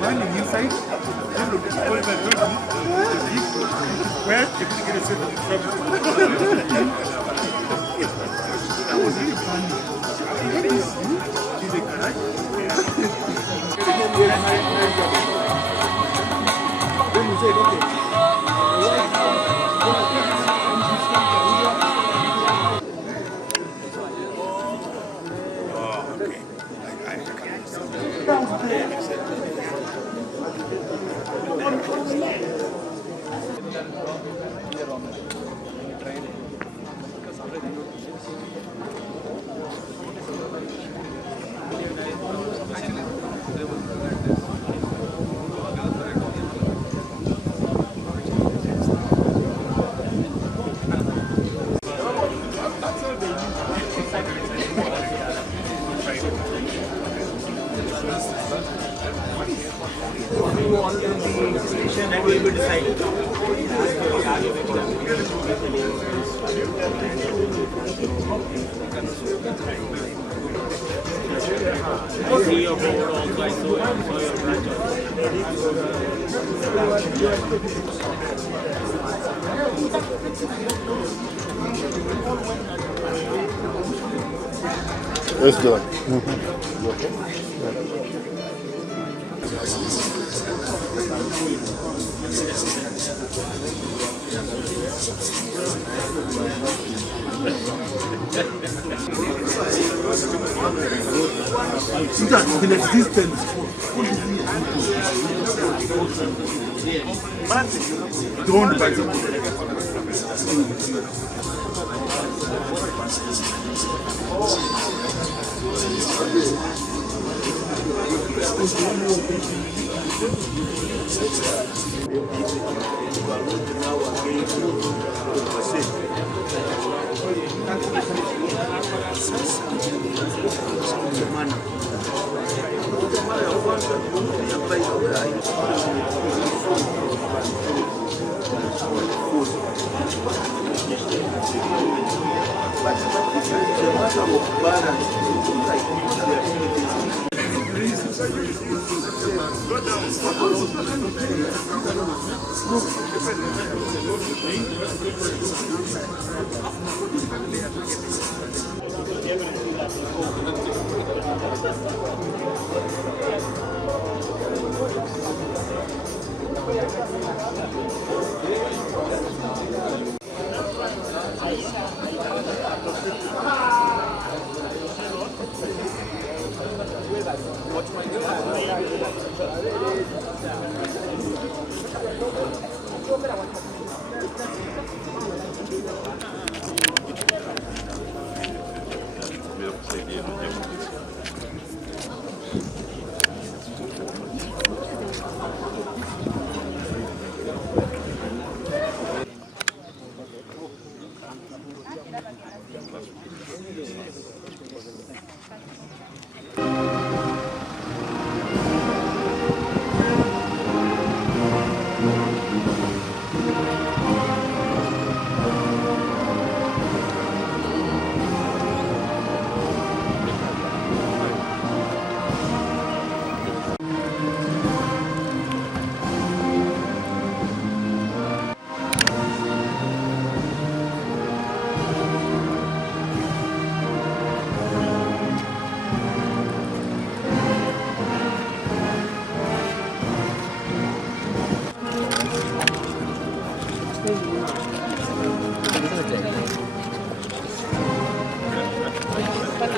Landing inside, where you can get a set of that was really funny. Is it correct? Then you say, okay. Let's do it. In existence. Owned by the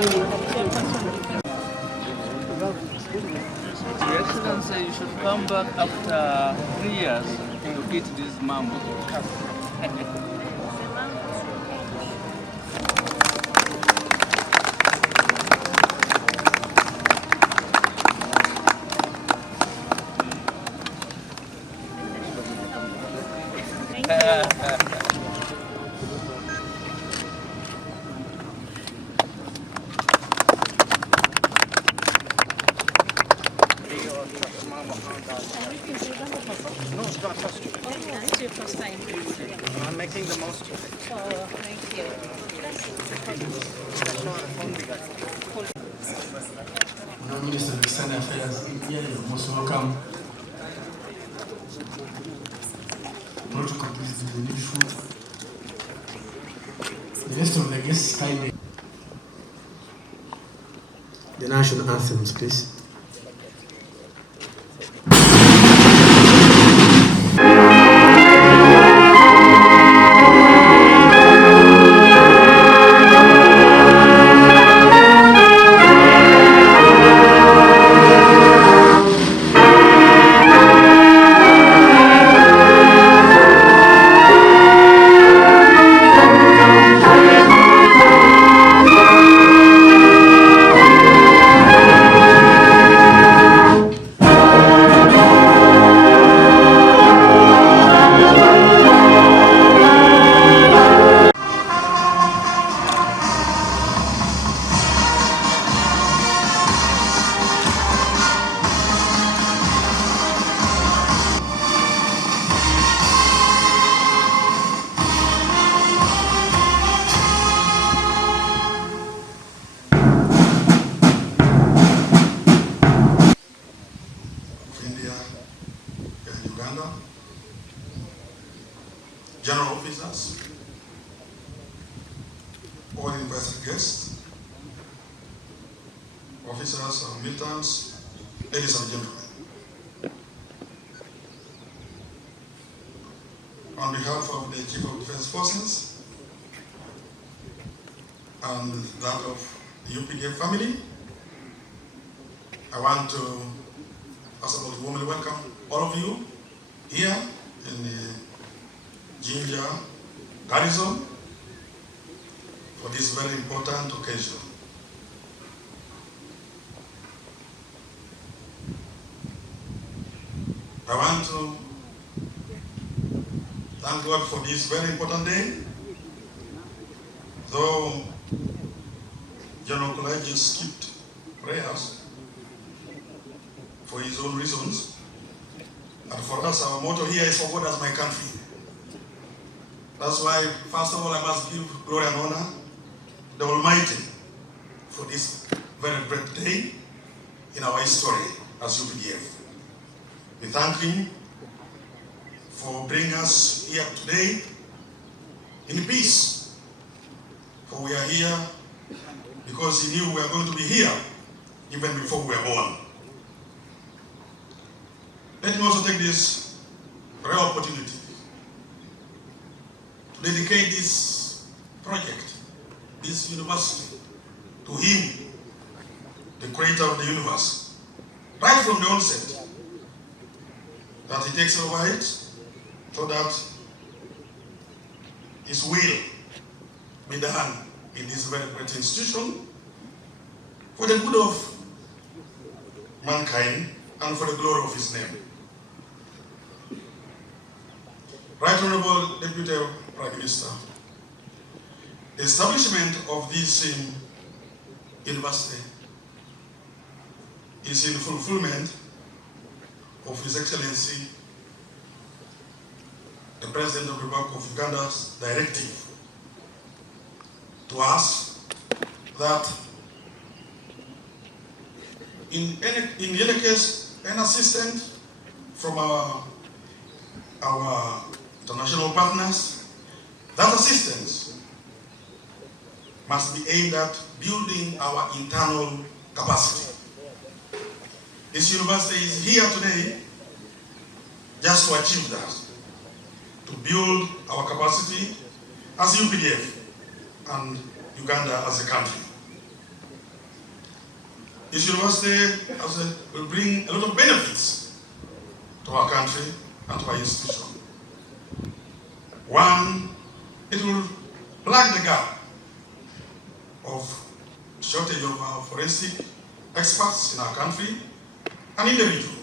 Your Excellency, you should come back after 3 years to eat this mambo. No, it's not first. Oh, it's your first time. I'm making the most of it. Oh, thank you. Minister of External Affairs, you're most welcome. Protocol is the needful. The rest of the guests kindly. The national anthems, please. India and Uganda, general officers, all invited guests, officers and militants, ladies and gentlemen. On behalf of the Chief of Defense Forces and that of the UPDF family, I want to first of all, warmly welcome all of you here in the Jinja garrison for this very important occasion. I want to thank God for this very important day. Though General Kulaji skipped prayers for his own reasons, and for us, our motto here is "For God as my country." That's why, first of all, I must give glory and honor to the Almighty for this very great day in our history as UPDF. We thank Him for bringing us here today in peace, for we are here because He knew we were going to be here even before we were born. Let me also take this rare opportunity to dedicate this project, this university, to Him, the creator of the universe, right from the onset, that He takes over it so that His will be done in this very great institution for the good of mankind and for the glory of His name. Right Honorable Deputy Prime Minister, the establishment of this university is in fulfillment of His Excellency, the President of the Republic of Uganda's directive to us that in any case, an assistant from our international partners, that assistance must be aimed at building our internal capacity. This university is here today just to achieve that, to build our capacity as UPDF and Uganda as a country. This university will bring a lot of benefits to our country and to our institution. One, it will plug the gap of shortage of forensic experts in our country and in the region.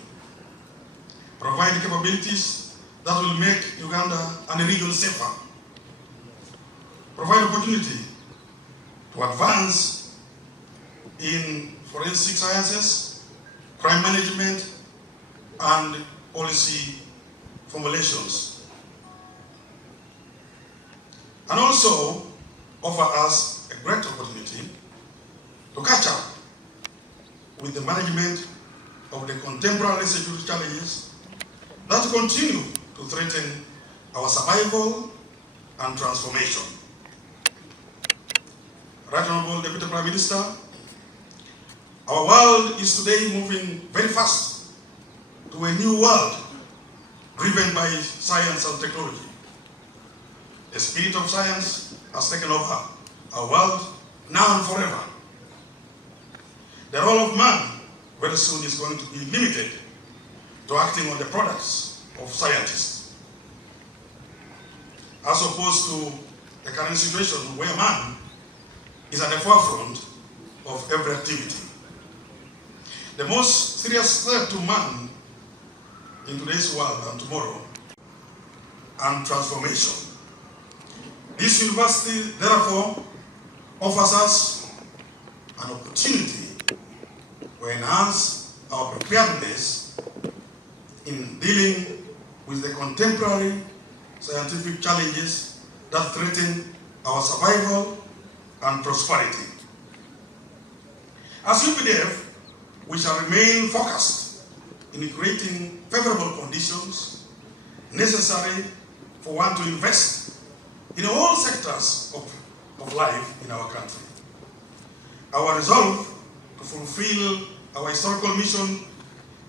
Provide capabilities that will make Uganda and the region safer. Provide opportunity to advance in forensic sciences, crime management, and policy formulations. And also offer us a great opportunity to catch up with the management of the contemporary security challenges that continue to threaten our survival and transformation. Right Honorable Deputy Prime Minister, our world is today moving very fast to a new world driven by science and technology. The spirit of science has taken over our world now and forever. The role of man very soon is going to be limited to acting on the products of scientists, as opposed to the current situation where man is at the forefront of every activity. The most serious threat to man in today's world and tomorrow and transformation. This university, therefore, offers us an opportunity to enhance our preparedness in dealing with the contemporary scientific challenges that threaten our survival and prosperity. As UPDF, we shall remain focused in creating favorable conditions necessary for one to invest in all sectors of life in our country. Our resolve to fulfill our historical mission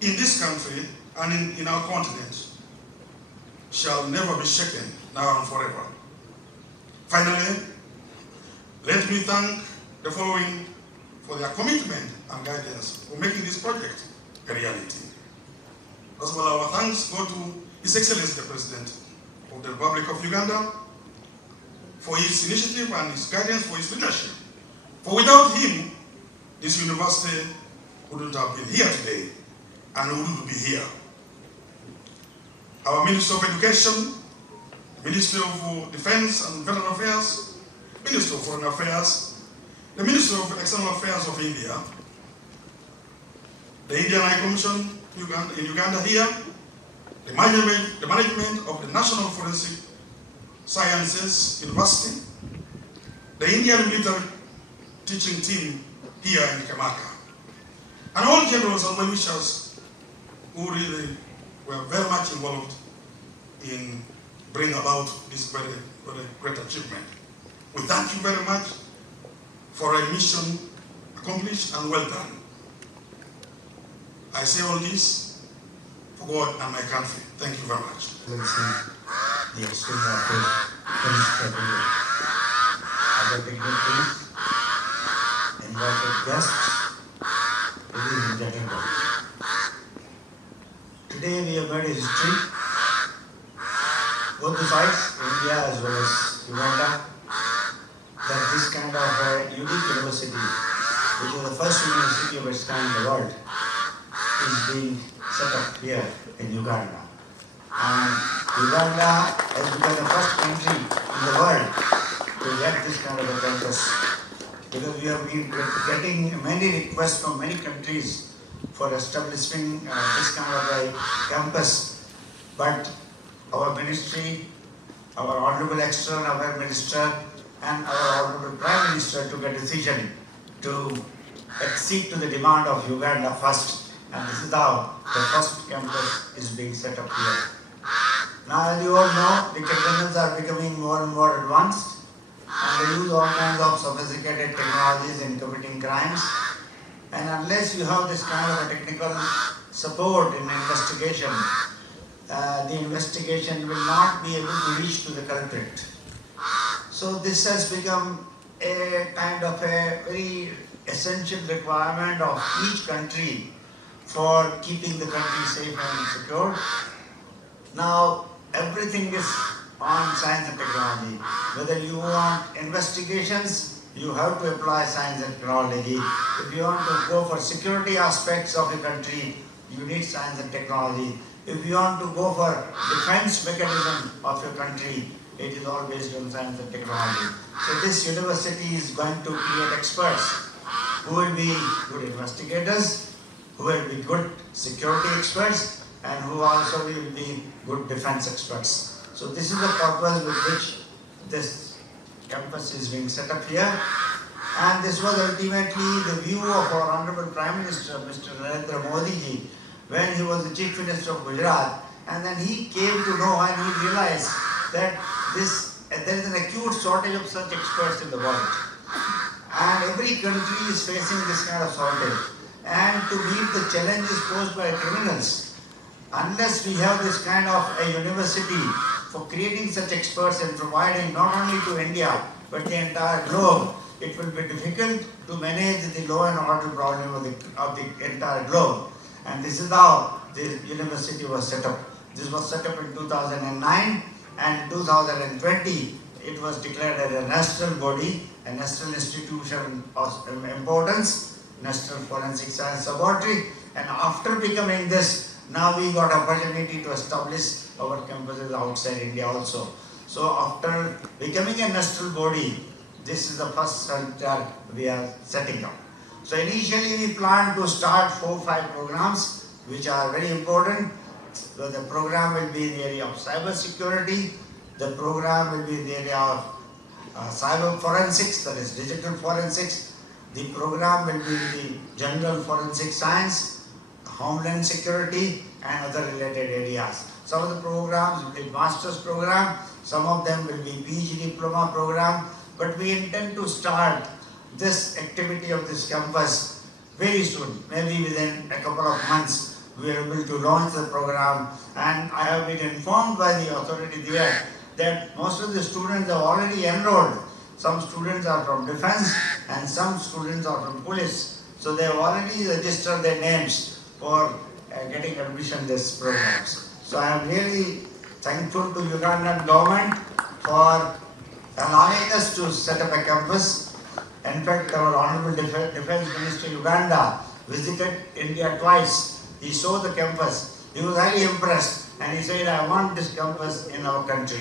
in this country and in our continent shall never be shaken now and forever. Finally, let me thank the following for their commitment and guidance for making this project a reality. As well, our thanks go to His Excellency the President of the Republic of Uganda for his initiative and his guidance, for his leadership. For without him, this university wouldn't have been here today and wouldn't be here. Our Minister of Education, Minister of Defense and Veteran Affairs, Minister of Foreign Affairs, the Minister of External Affairs of India, the Indian High Commission in Uganda here, the management of the National Forensic Sciences University, the Indian military teaching team here in Kamaka, and all generals and well-wishers who really were very much involved in bringing about this very, very great achievement. We thank you very much for a mission accomplished and well done. I say all this for God and my country. Thank you very much. The exchange of February. Other dignitaries, invited guests, ladies and gentlemen. Today we have made history, both the sides, India as well as Uganda, that this kind of a unique university, which is the first university of its kind in the world, is being set up here in Uganda. And Uganda has become the first country in the world to get this kind of a campus, because we have been getting many requests from many countries for establishing this kind of a campus. But our ministry, our Honorable External Affairs Minister and our Honorable Prime Minister took a decision to accede to the demand of Uganda first, and this is how the first campus is being set up here. Now, as you all know, the criminals are becoming more and more advanced, and they use all kinds of sophisticated technologies in committing crimes. And unless you have this kind of a technical support in investigation, the investigation will not be able to reach to the culprit. So this has become a kind of a very essential requirement of each country for keeping the country safe and secure. Now, everything is on science and technology. Whether you want investigations, you have to apply science and technology. If you want to go for security aspects of your country, you need science and technology. If you want to go for defense mechanism of your country, it is all based on science and technology. So this university is going to create experts who will be good investigators, who will be good security experts, and who also will be good defense experts. So this is the purpose with which this campus is being set up here. And this was ultimately the view of our Honorable Prime Minister, Mr. Nerandra Modi ji, when he was the Chief Minister of Gujarat. And then he came to know and he realized that there is an acute shortage of such experts in the world. And every country is facing this kind of shortage. And to meet the challenges posed by criminals, unless we have this kind of a university for creating such experts and providing not only to India, but the entire globe, it will be difficult to manage the law and order problem of the entire globe. And this is how the university was set up. This was set up in 2009, and in 2020, it was declared as a national body, a national institution of importance, National Forensic Science Laboratory. And after becoming this, now we got opportunity to establish our campuses outside India also. So after becoming a national body, this is the first center we are setting up. So initially we planned to start 4 or 5 programs which are very important. So the program will be in the area of cyber security. The program will be in the area of cyber forensics, that is digital forensics. The program will be in the general forensic science, homeland security, and other related areas. Some of the programs will be master's program, some of them will be PG diploma program, but we intend to start this activity of this campus very soon, maybe within a couple of months. We are able to launch the program, and I have been informed by the authority there that most of the students have already enrolled. Some students are from defense and some students are from police. So they have already registered their names for getting admission in these programs. So I am really thankful to Ugandan government for allowing us to set up a campus. In fact, our Honorable Defense Minister Uganda visited India twice. He saw the campus. He was highly impressed and he said, I want this campus in our country.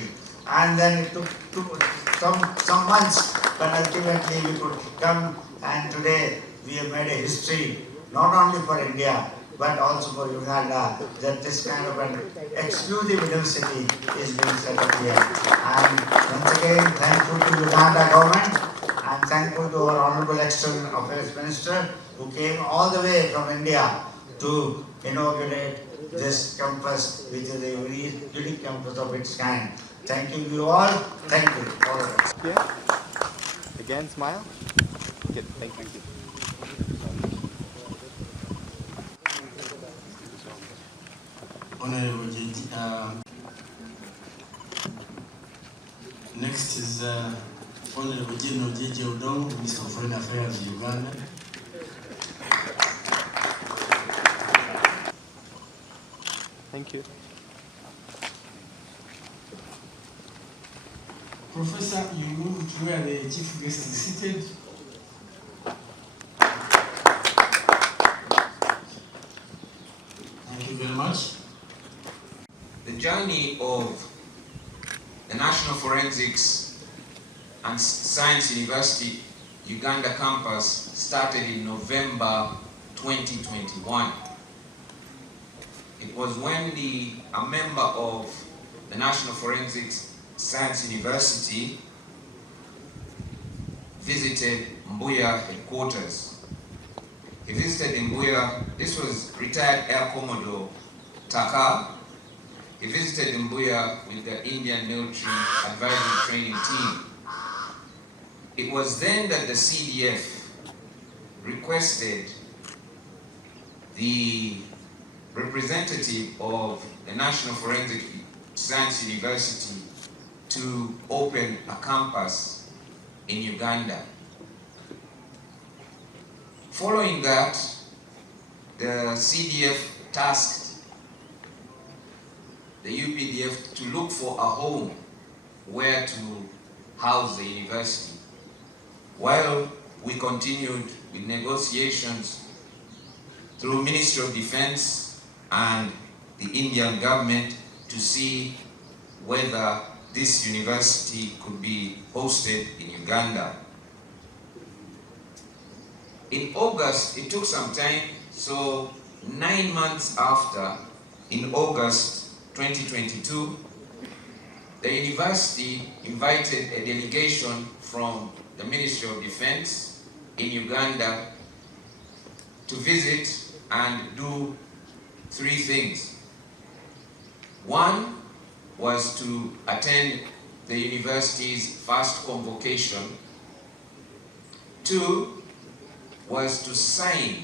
And then it took some months, but ultimately we could come, and today we have made a history, not only for India, but also for Uganda, that this kind of an exclusive university is being set up here. And once again, thankful to Uganda government. I'm thankful to our Honorable External Affairs Minister, who came all the way from India to inaugurate this campus, which is a very unique campus of its kind. Thank you all. Thank you all of us. Yeah. Again, smile. Good. Thank you. Honorable next is Honorable General J.J. Odong, Minister of Foreign Affairs of Uganda. Thank you. Professor, you move to where the chief guest is seated. Thank you very much. The journey of the National Forensics and Science University Uganda campus started in November 2021. It was when a member of the National Forensics Science University visited Mbuya headquarters. He visited Mbuya. This was retired Air Commodore Taka. He visited Mbuya with the Indian Military Advisory Training Team. It was then that the CDF requested the representative of the National Forensic Science University to open a campus in Uganda. Following that, the CDF tasked the UPDF to look for a home where to house the university. While we continued with negotiations through Ministry of Defense and the Indian government to see whether this university could be hosted in Uganda. In August, it took some time, so 9 months after, in August 2022, the university invited a delegation from the Ministry of Defense in Uganda to visit and do 3 things. One was to attend the university's first convocation. 2 was to sign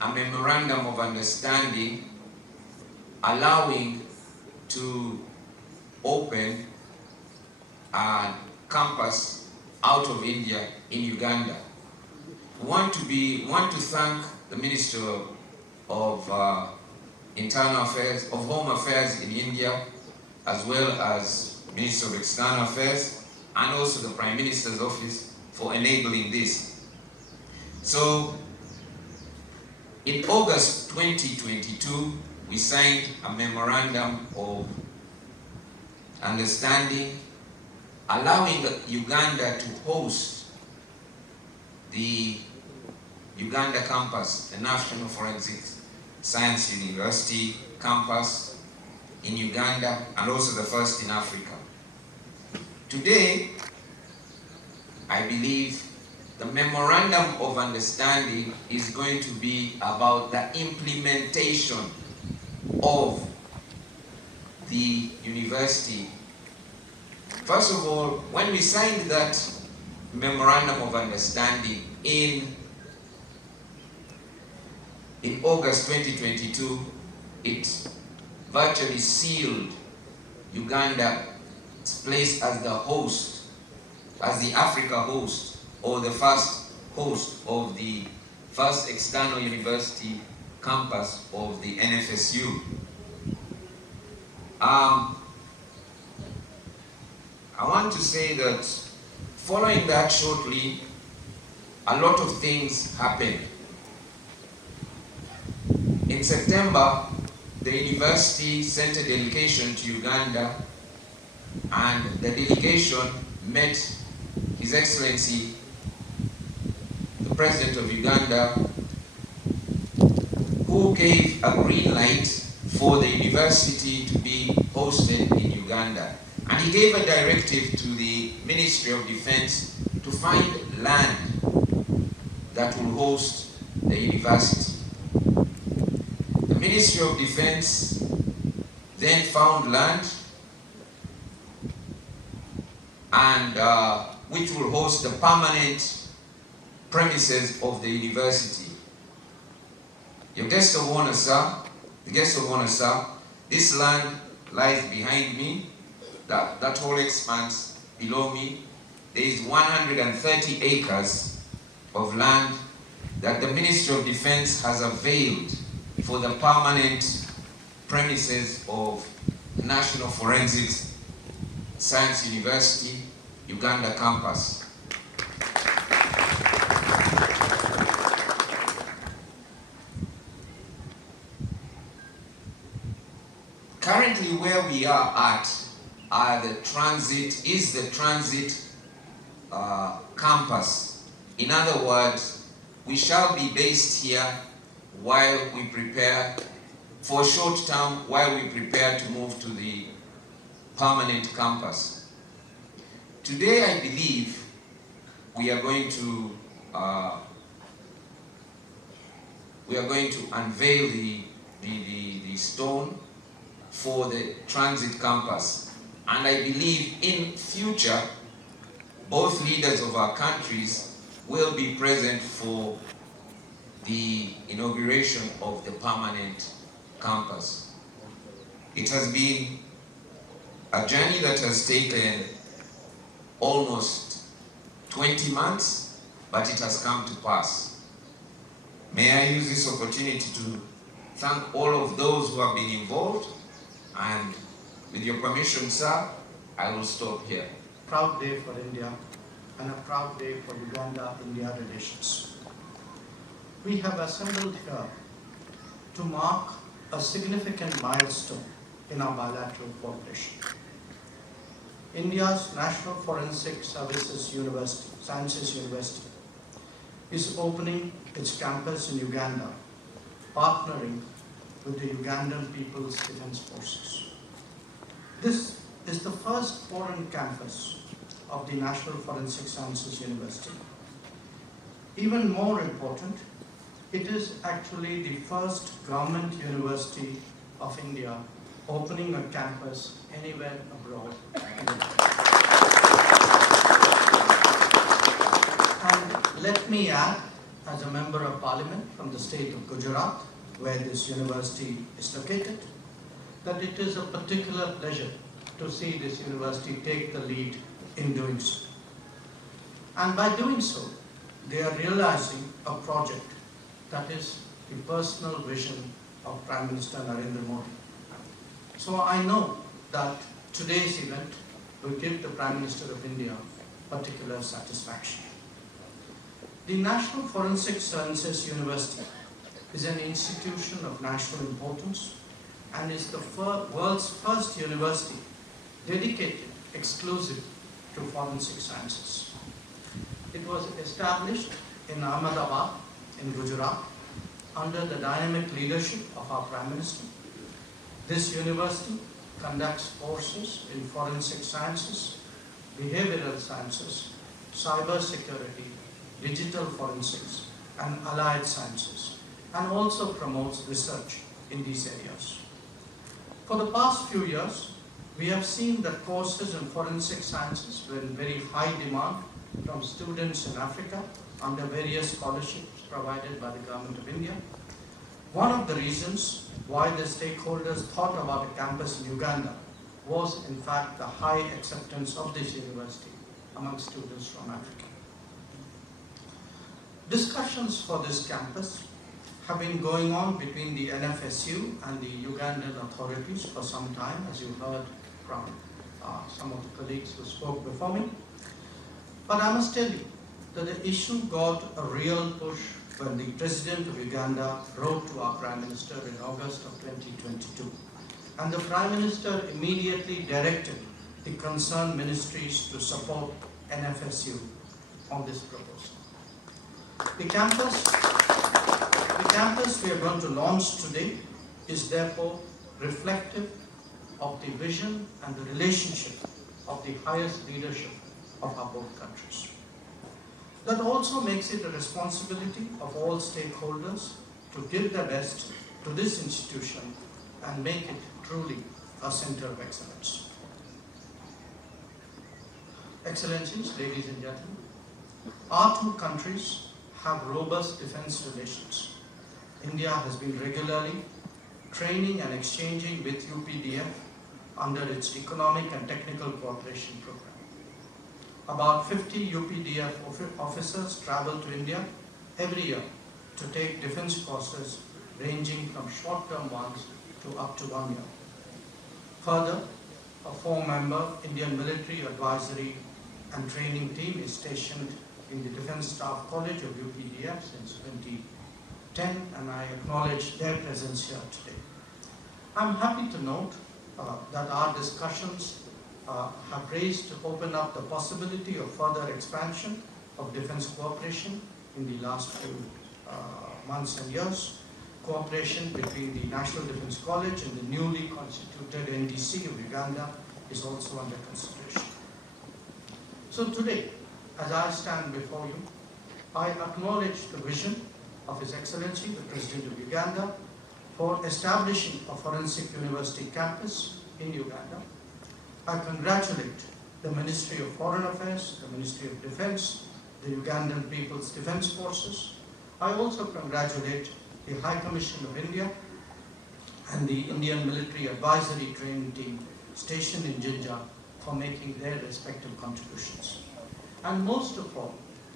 a memorandum of understanding allowing to open a campus out of India in Uganda. We want to thank the Minister of Internal Affairs, of Home Affairs in India, as well as Minister of External Affairs, and also the Prime Minister's Office for enabling this. So, in August 2022, we signed a memorandum of understanding allowing Uganda to host the Uganda campus, the National Forensic Science University campus in Uganda, and also the first in Africa. Today, I believe the memorandum of understanding is going to be about the implementation of the university. First of all, when we signed that memorandum of understanding in August 2022, it virtually sealed Uganda's place as the host, as the Africa host, or the first host of the first external university campus of the NFSU. I want to say that following that shortly, a lot of things happened. In September, the university sent a delegation to Uganda, and the delegation met His Excellency, the President of Uganda, who gave a green light for the university to be hosted in Uganda. And he gave a directive to the Ministry of Defense to find land that will host the university. The Ministry of Defense then found land and which will host the permanent premises of the university. Your guest of honor, sir, the guest of honor, sir, this land lies behind me. That whole expanse below me. There is 130 acres of land that the Ministry of Defense has availed for the permanent premises of National Forensic Science University, Uganda campus. Currently, where we are at is the transit campus. In other words, we shall be based here while we prepare, for a short term, while we prepare to move to the permanent campus. Today, I believe we are going to unveil the stone for the transit campus. And I believe in future, both leaders of our countries will be present for the inauguration of the permanent campus. It has been a journey that has taken almost 20 months, but it has come to pass. may I use this opportunity to thank all of those who have been involved, and with your permission, sir, I will stop here. Proud day for India and a proud day for Uganda-India relations. We have assembled here to mark a significant milestone in our bilateral cooperation. India's National Forensic Sciences University is opening its campus in Uganda, partnering with the Ugandan People's Defense Forces. This is the first foreign campus of the National Forensic Sciences University. Even more important, it is actually the first government university of India opening a campus anywhere abroad. And let me add, as a member of parliament from the state of Gujarat, where this university is located, that it is a particular pleasure to see this university take the lead in doing so. And by doing so, they are realizing a project that is the personal vision of Prime Minister Nerandra Modi. So I know that today's event will give the Prime Minister of India particular satisfaction. The National Forensic Sciences University is an institution of national importance and is the world's first university dedicated exclusively to forensic sciences. It was established in Ahmedabad in Gujarat under the dynamic leadership of our Prime Minister. This university conducts courses in forensic sciences, behavioral sciences, cyber security, digital forensics, and allied sciences, and also promotes research in these areas. For the past few years, we have seen that courses in forensic sciences were in very high demand from students in Africa under various scholarships provided by the Government of India. One of the reasons why the stakeholders thought about a campus in Uganda was in fact the high acceptance of this university among students from Africa. Discussions for this campus have been going on between the NFSU and the Ugandan authorities for some time, as you heard from some of the colleagues who spoke before me. But I must tell you that the issue got a real push when the President of Uganda wrote to our Prime Minister in August of 2022. And the Prime Minister immediately directed the concerned ministries to support NFSU on this proposal. The campus we are going to launch today is therefore reflective of the vision and the relationship of the highest leadership of our both countries. That also makes it a responsibility of all stakeholders to give their best to this institution and make it truly a center of excellence. Excellencies, ladies and gentlemen, our two countries have robust defense relations. India has been regularly training and exchanging with UPDF under its Economic and Technical Cooperation Program. About 50 UPDF officers travel to India every year to take defense courses ranging from short-term ones to up to 1 year. Further, a 4-member Indian Military Advisory and Training Team is stationed in the Defense Staff College of UPDF since 2010, and I acknowledge their presence here today. I'm happy to note that our discussions have raised to open up the possibility of further expansion of defense cooperation in the last few months and years. Cooperation between the National Defense College and the newly constituted NDC of Uganda is also under consideration. So today, as I stand before you, I acknowledge the vision of His Excellency, the President of Uganda, for establishing a forensic university campus in Uganda. I congratulate the Ministry of Foreign Affairs, the Ministry of Defense, the Ugandan People's Defense Forces. I also congratulate the High Commission of India and the Indian Military Advisory Training Team stationed in Jinja for making their respective contributions. And most of all,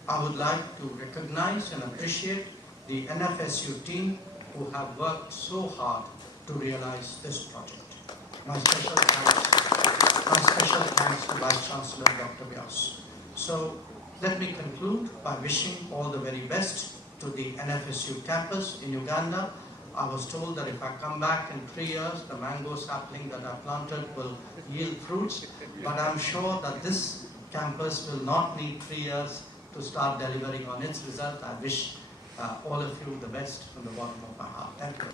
I would like to recognize and appreciate the the NFSU team who have worked so hard to realize this project. My special thanks to Vice Chancellor Dr. Vyas. So let me conclude by wishing all the very best to the NFSU campus in Uganda. I was told that if I come back in 3 years, the mango sapling that I planted will yield fruits, but I'm sure that this campus will not need 3 years to start delivering on its result. I wish all of you the best from the bottom of my heart. Thank you.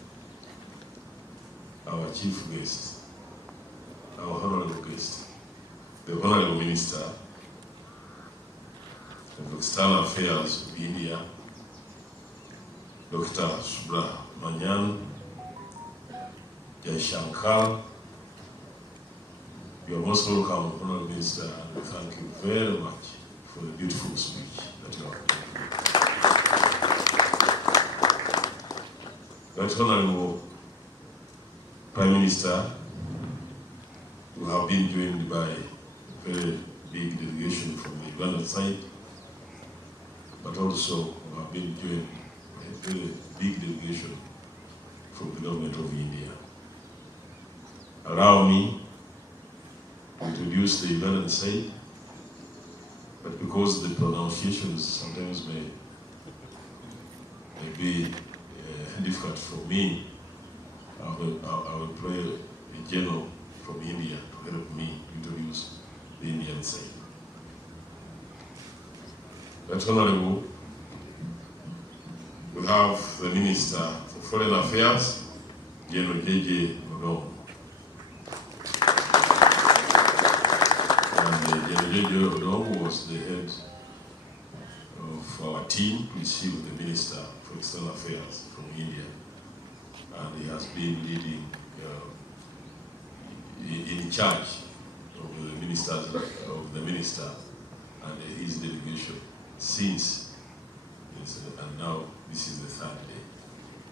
Our chief guest, our honorable guest, the Honorable Minister of External Affairs of India, Dr. Subrahmanyan Jaishankar. You are most welcome, Honorable Minister, and thank you very much for the beautiful speech that you have given. Right Honorable Prime Minister, we have been joined by a very big delegation from the Ugandan side, but also we have been joined by a very big delegation from the government of India. Allow me to introduce the Ugandan side, but because the pronunciations sometimes may be difficult for me, I will employ a general from India to help me introduce the Indian side. Right Honorable, we have the Minister for Foreign Affairs, General J.J. Odom. And General J.J. Odom was the head of our team to receive the Minister for External Affairs from India. And he has been leading, in charge of the ministers of the minister and his delegation since, and now this is the third day.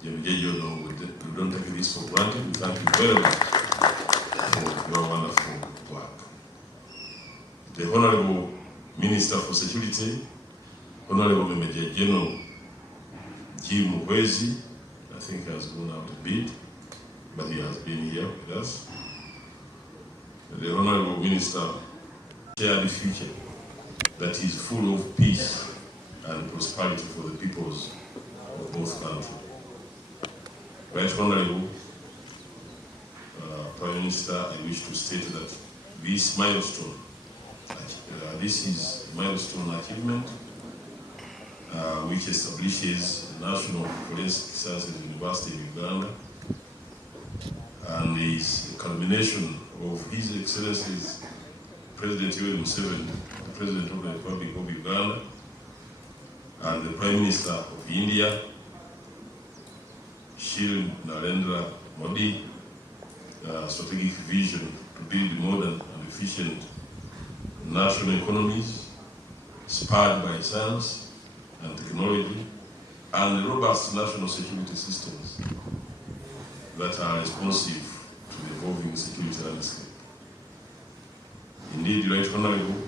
We don't take this for granted. We thank you very much for your wonderful work. The Honorable Minister for Security, Honorable Major General Jim Muhwezi, I think he has gone out a bit, but he has been here with us. The Honorable Minister shared the future that is full of peace and prosperity for the peoples of both countries. Right Honorable Prime Minister, I wish to state that this milestone, this is a milestone achievement which establishes the National Forensic Sciences University in Uganda, and is a culmination of His Excellency's President Yoweri Museveni, the President of the Republic of Uganda, and the Prime Minister of India, Nerandra Modi, strategic vision to build modern and efficient national economies, spurred by science and technology, and robust national security systems that are responsive to the evolving security landscape. Indeed, Right Honorable,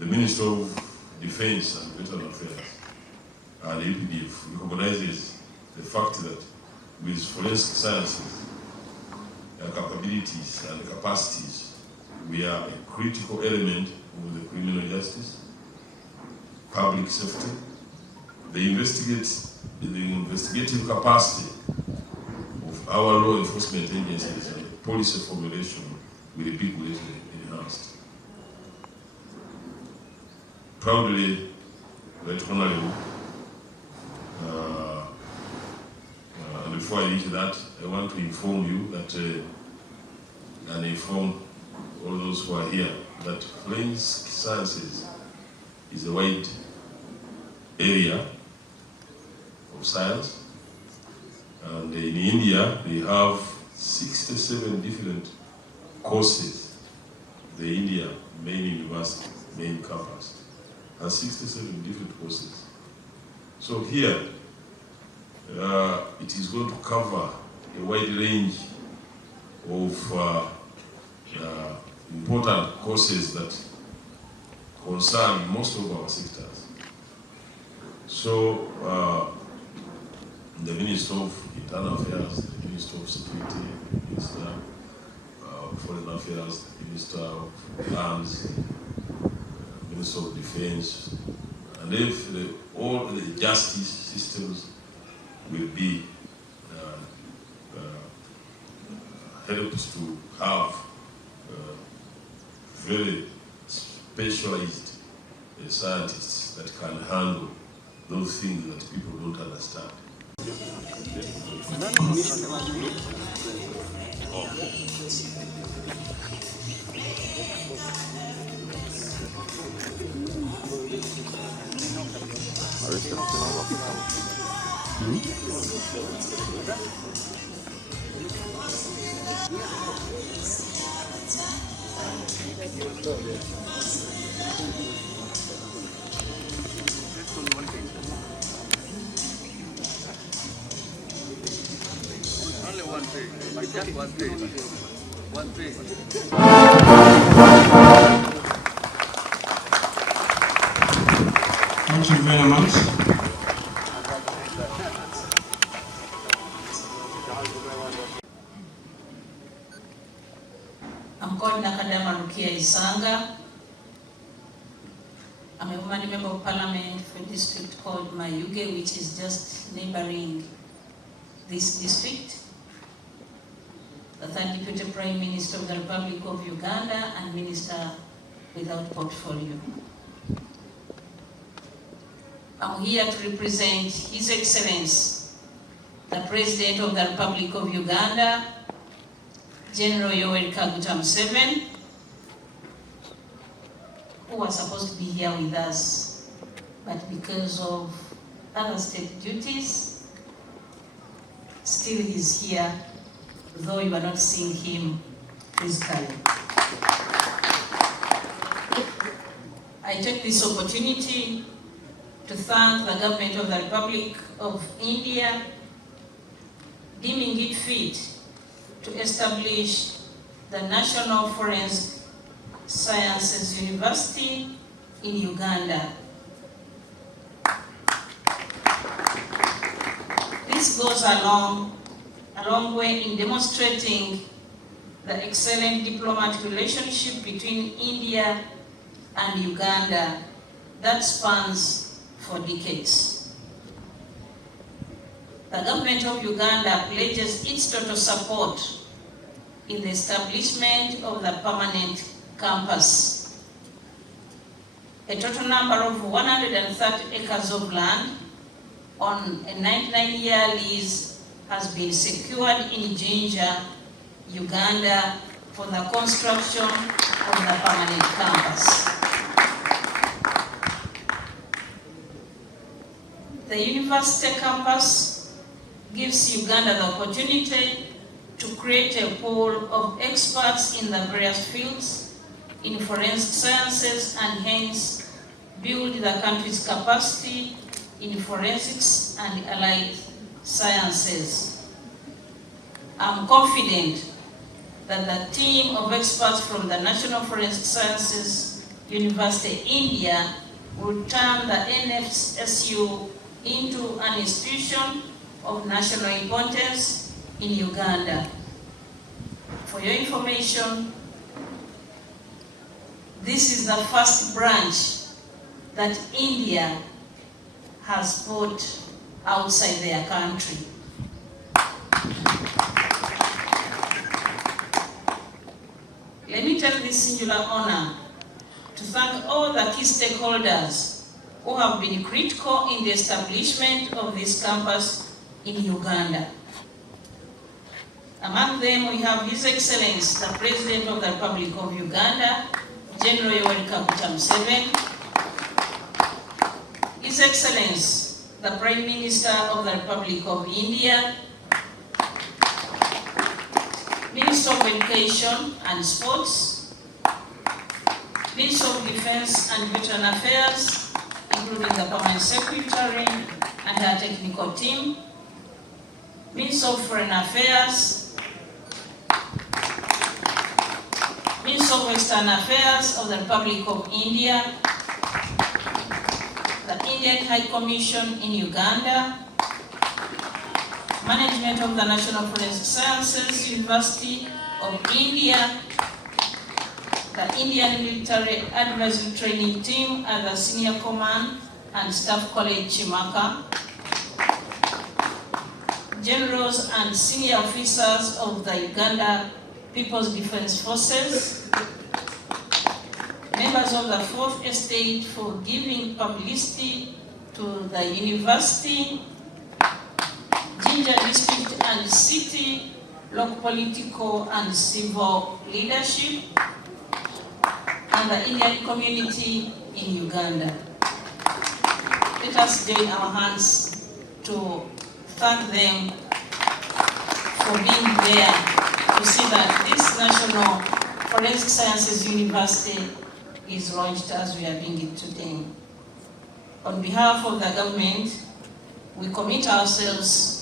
the Minister of Defense and Veteran Affairs and UPDF recognizes the fact that with forensic sciences, capabilities and capacities, we are a critical element of the criminal justice, public safety, the investigative capacity of our law enforcement agencies, and policy formulation will be greatly enhanced. Proudly, Right Honorable, and before I reach that, I want to inform you that, and inform all those who are here, that forensic sciences is a wide area of science. And in India, they have 67 different courses. The India main university, main campus, has 67 different courses. So here, it is going to cover a wide range of important courses that concern most of our sectors. So the Minister of Internal Affairs, the Minister of Security, the Minister of Foreign Affairs, the Minister of Lands, Minister of Defense, and if all the justice systems will be helped to have very specialized scientists that can handle those things that people don't understand. Only one thing, just one thing. One thing. Thank you very much. I'm called Nakadama and Rukia Isanga. I'm a woman member of parliament for a district called Mayuge, which is just neighboring this district. The third Deputy Prime Minister of the Republic of Uganda and Minister without portfolio. I'm here to represent His Excellency, the President of the Republic of Uganda, General Yoweri Kaguta Museveni, who was supposed to be here with us, but because of other state duties, still he's here, though you are not seeing him physically. I take this opportunity to thank the government of the Republic of India, deeming it fit to establish the National Forensic Sciences University in Uganda. This goes a long way in demonstrating the excellent diplomatic relationship between India and Uganda that spans for decades. The government of Uganda pledges its total support in the establishment of the permanent campus. A total number of 130 acres of land on a 99-year lease has been secured in Jinja, Uganda, for the construction of the permanent campus. The university campus gives Uganda the opportunity to create a pool of experts in the various fields in forensic sciences and hence build the country's capacity in forensics and allied sciences. I'm confident that the team of experts from the National Forensic Sciences University India will turn the NFSU into an institution of national importance in Uganda. For your information, this is the first branch that India has put outside their country. Let me take this singular honor to thank all the key stakeholders who have been critical in the establishment of this campus in Uganda. Among them, we have His Excellency, the President of the Republic of Uganda, General Yoweri Kaguta Museveni, His Excellency, the Prime Minister of the Republic of India, Minister of Education and Sports, Minister of Defense and Veteran Affairs, including the Permanent Secretary and her technical team, Minister of Foreign Affairs, Minister of Western Affairs of the Republic of India, the Indian High Commission in Uganda, management of the National Forensic Sciences University of India, the Indian Military Advisory Training Team at the Senior Command and Staff College Chimaka, generals and senior officers of the Uganda People's Defense Forces, members of the Fourth Estate for giving publicity to the university, Jinja District and City, local political and civil leadership, and the Indian community in Uganda. Let us join our hands to thank them for being there to see that this National Forensic Sciences University is launched as we are doing it today. On behalf of the government, we commit ourselves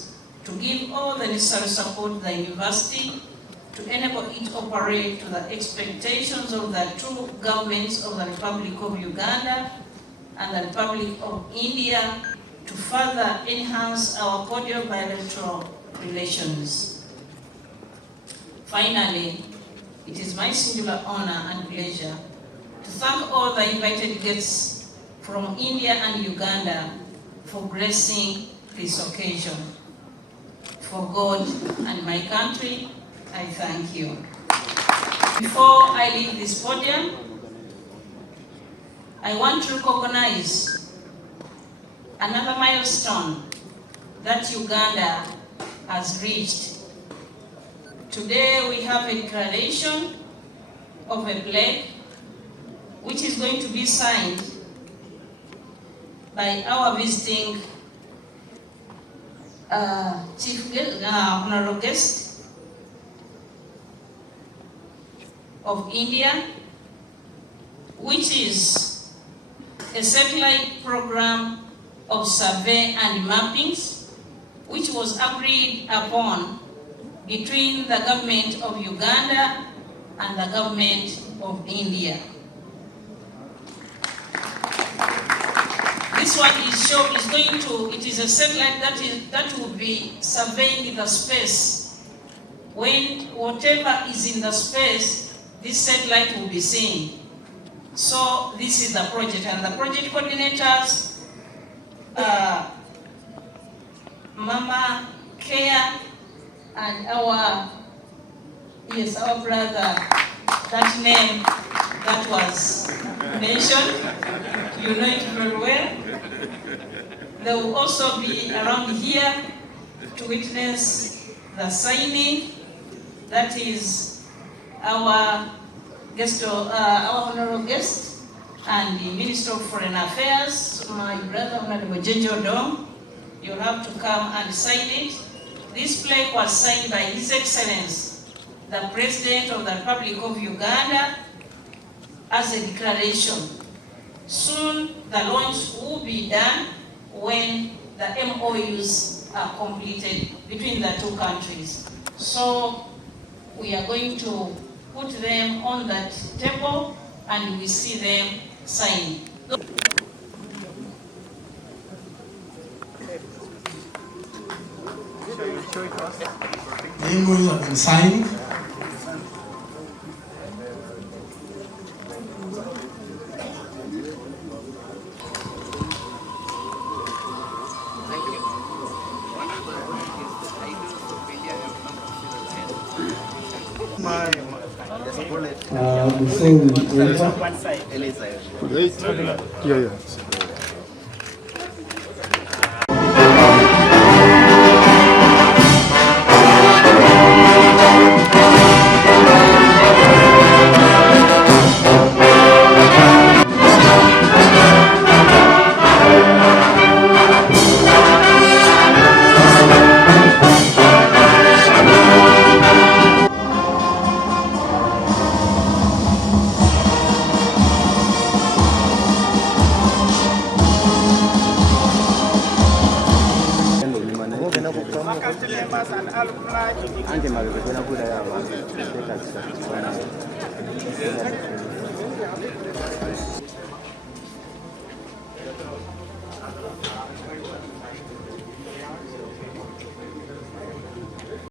to give all the necessary support to the university to enable it to operate to the expectations of the two governments of the Republic of Uganda and the Republic of India to further enhance our cordial bilateral relations. Finally, it is my singular honor and pleasure to thank all the invited guests from India and Uganda for gracing this occasion. For God and my country, I thank you. Before I leave this podium, I want to recognize another milestone that Uganda has reached. Today we have a declaration of a plaque which is going to be signed by our visiting honorable guest of India, which is a satellite program of survey and mappings, which was agreed upon between the government of Uganda and the government of India. This one it is a satellite that will be surveying the space. When whatever is in the space, this satellite will be seen. So this is the project, and the project coordinators, Mama Care and our brother, that name that was mentioned, you know it very well. They will also be around here to witness the signing. That is our guest, our honorable guest, and the Minister of Foreign Affairs, my brother, Honorable Jinja. You'll have to come and sign it. This plaque was signed by His Excellency, the President of the Republic of Uganda, as a declaration. Soon the launch will be done when the MOUs are completed between the two countries. So we are going to put them on that table and we see them sign. The MOUs have been signed. Before we enter, Yeah.